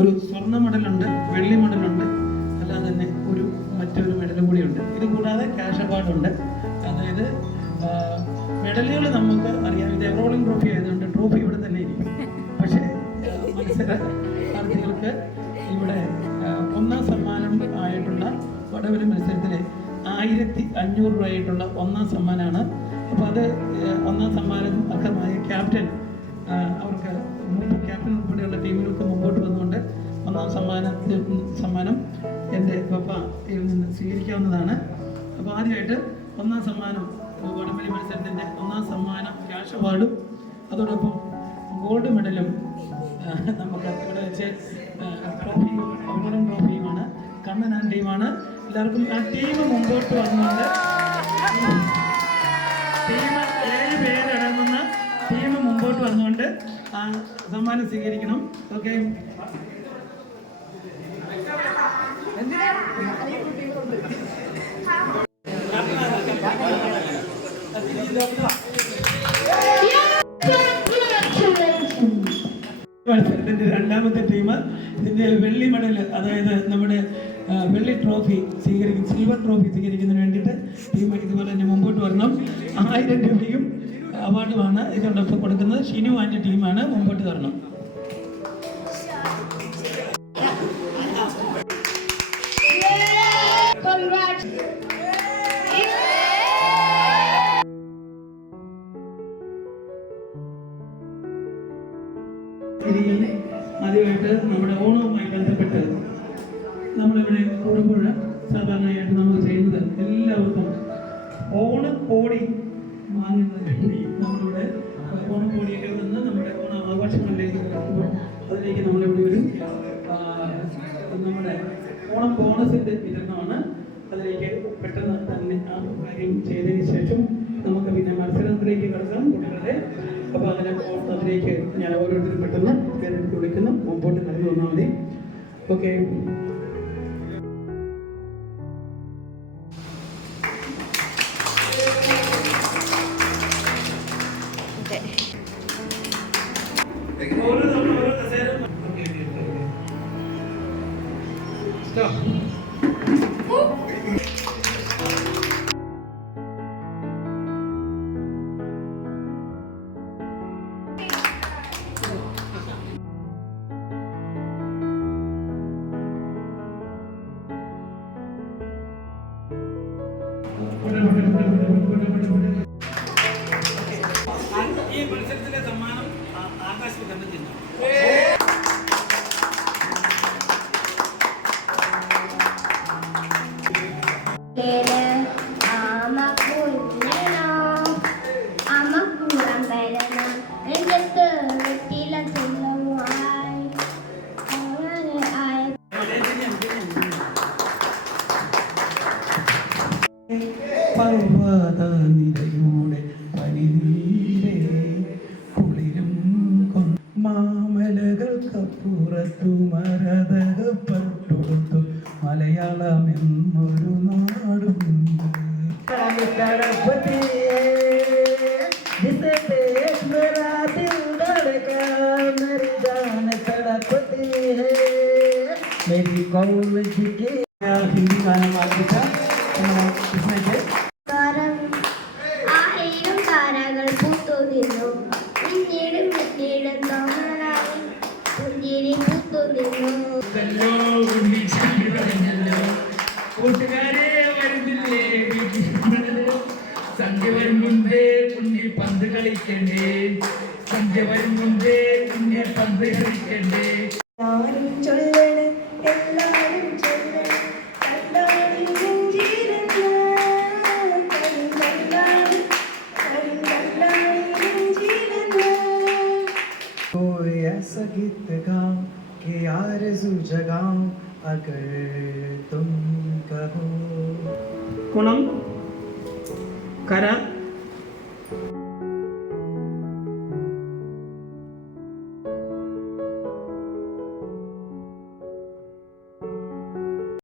ഒരു സ്വർണ്ണ മെഡലുണ്ട്, വെള്ളി മെഡലുണ്ട്, അല്ലാതെ തന്നെ മറ്റൊരു മെഡലും കൂടിയുണ്ട്. ഇത് കൂടാതെ ക്യാഷ് അവാർഡുണ്ട്. അതായത് മെഡലുകൾ നമുക്ക് അറിയാം, ഇത് എവറോളിംഗ് ട്രോഫി ആയതുകൊണ്ട് ട്രോഫി ഇവിടെ തന്നെ ഇരിക്കും. പക്ഷേ മത്സരാർത്ഥികൾക്ക് ഇവിടെ ഒന്നാം സമ്മാനം ആയിട്ടുള്ള വടംവലി മത്സരത്തിലെ 1500 രൂപയായിട്ടുള്ള ഒന്നാം സമ്മാനമാണ്. അപ്പോൾ അത് ഒന്നാം സമ്മാനം അർഹമായ ക്യാപ്റ്റൻ അവർക്ക് ക്യാപ്റ്റൻ ഉൾപ്പെടെയുള്ള ടീമുകൾക്ക് മുമ്പോട്ട് വന്നുകൊണ്ട് ഒന്നാം സമ്മാനം എൻ്റെ പപ്പയിൽ നിന്ന് സ്വീകരിക്കാവുന്നതാണ്. അപ്പോൾ ആദ്യമായിട്ട് ഒന്നാം സമ്മാനം വടംവലി മത്സരത്തിൻ്റെ ഒന്നാം സമ്മാനം ക്യാഷ് അവാർഡും അതോടൊപ്പം ഗോൾഡ് മെഡലും നമുക്ക് ഇവിടെ വെച്ച് ട്രോഫിയുമാണ്. കണ്ണൻ ആൻഡ് ടീമാണ്. എല്ലാവർക്കും ആ ടീം മുമ്പോട്ട് വന്നുകൊണ്ട് ടീം 7 പേരടങ്ങുന്ന ടീം മുമ്പോട്ട് വന്നുകൊണ്ട് ആ സമ്മാനം സ്വീകരിക്കണം. ഓക്കെ, മത്സരത്തിൻ്റെ രണ്ടാമത്തെ ടീം ഇതിൻ്റെ വെള്ളി മെഡൽ, അതായത് നമ്മുടെ വെള്ളി ട്രോഫി സിൽവർ ട്രോഫി സ്വീകരിക്കുന്നതിന് വേണ്ടിയിട്ട് ടീം ഇതുപോലെ തന്നെ മുമ്പോട്ട് വരണം. 1000 രൂപയും അവാർഡുമാണ് ഇതോടൊപ്പം കൊടുക്കുന്നത്. ഷിനു ആൻഡ് ടീമാണ് മുമ്പോട്ട് തരണം. ആദ്യമായിട്ട് നമ്മുടെ ഓണവുമായി ബന്ധപ്പെട്ട് നമ്മളിവിടെ കൂടുമ്പോൾ സാധാരണയായിട്ട് നമ്മൾ ചെയ്യുന്നത് എല്ലാവർക്കും ഓണക്കോടി വാങ്ങുന്നതിന് വേണ്ടി നമ്മളിവിടെ ഓണക്കോടിയിൽ നിന്ന് നമ്മുടെ ഓണ ആഘോഷങ്ങളിലേക്ക് പോകുമ്പോൾ അതിലേക്ക് നമ്മളിവിടെ ഒരു നമ്മുടെ ഓണം ബോണസിൻ്റെ വിതരണമാണ്. അതിലേക്ക് പെട്ടെന്ന് തന്നെ ആ കാര്യം ചെയ്തതിന് ശേഷം നമുക്ക് പിന്നെ മത്സരത്തിലേക്ക് കടക്കാം കുട്ടികളുടെ. അപ്പോൾ അതിലേക്ക് ഞാൻ ഓരോരുത്തരും പെട്ടെന്ന് കയറി വിളിക്കുന്നു, മുമ്പോട്ട് കടന്നു വന്നാൽ മതി. ഓക്കെ, ഈ മത്സരത്തിലെ സമ്മാനം ആകാശ് തന്നെ ചെയ്യുന്നു. പർവ്വതനിരയുടെ പനിനീരേ കുളിരും മാമലകൾക്കപ്പുറത്തു മരതകപ്പെട്ടൊടുത്തു മലയാളം എന്നൊരു നാടുണ്ട്. ഹിന്ദി ഗാനം ആഗ്രഹിച്ച താരകൾ പൂത്തുനിന്നു പിന്നീടും പിന്നീടും പുഞ്ചിരി പൂത്തുനിന്നു. കൂട്ടുകാരെ വരുന്നില്ലേ, സന്ധ്യ വരും മുമ്പേ കുഞ്ഞിൽ പന്ത് കളിക്കണ്ടേ, സന്ധ്യ വരും മുമ്പേ കുഞ്ഞിൽ പന്ത് കളിക്കണ്ടേ. എല്ലാവരും ചൊല്ലണം, എല്ലാവരും ചൊല്ലണം, कोई ऐसा गीत गाओ कि आरज़ू जगाओ अगर तुम कहो. കുണം, കര,